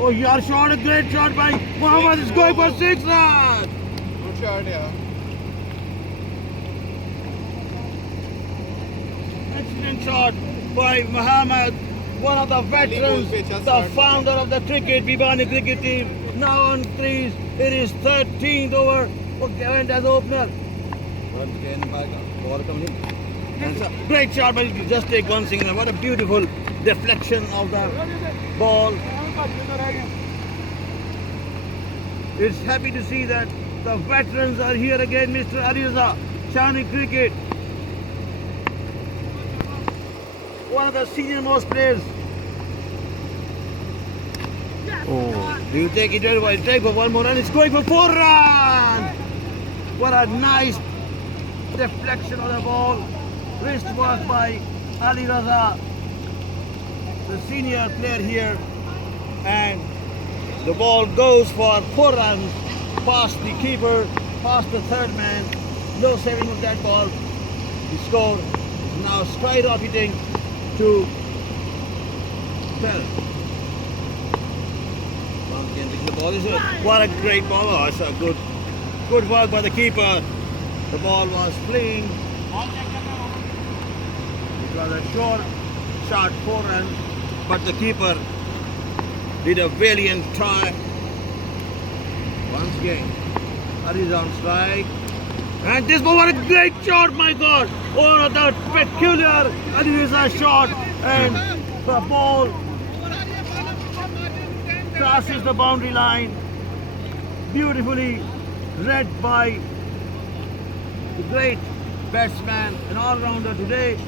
Oh, your shot, a great shot by Muhammad is going for 6 runs. Good shot, yeah. Excellent shot by Muhammad, one of the veterans, the founder of the Beebani Cricket Team. Now on crease, it is 13th over. Went as opener. Great shot, but just take one single. What a beautiful deflection of the ball. It's happy to see that the veterans are here again, Mr. Ariza, Shani Cricket. One of the senior most players. Oh, do you take it very well? Take for one more run. It's going for 4 runs. What a nice deflection of the ball. Wrist work by Ali Raza, the senior player here. And the ball goes for 4 runs past the keeper, past the third man. No saving of that ball. The score is now skyrocketing to 12. Once again, the ball is what a great ball. Oh, it's a good work by the keeper. The ball was fleeing. It was a short shot, 4 runs, but the keeper did a valiant try. Once again, Ari's on strike. And this ball was a great shot, my God. Oh, the peculiar Ari's shot. And the ball crosses the boundary line. Beautifully read by the great batsman and all-rounder today,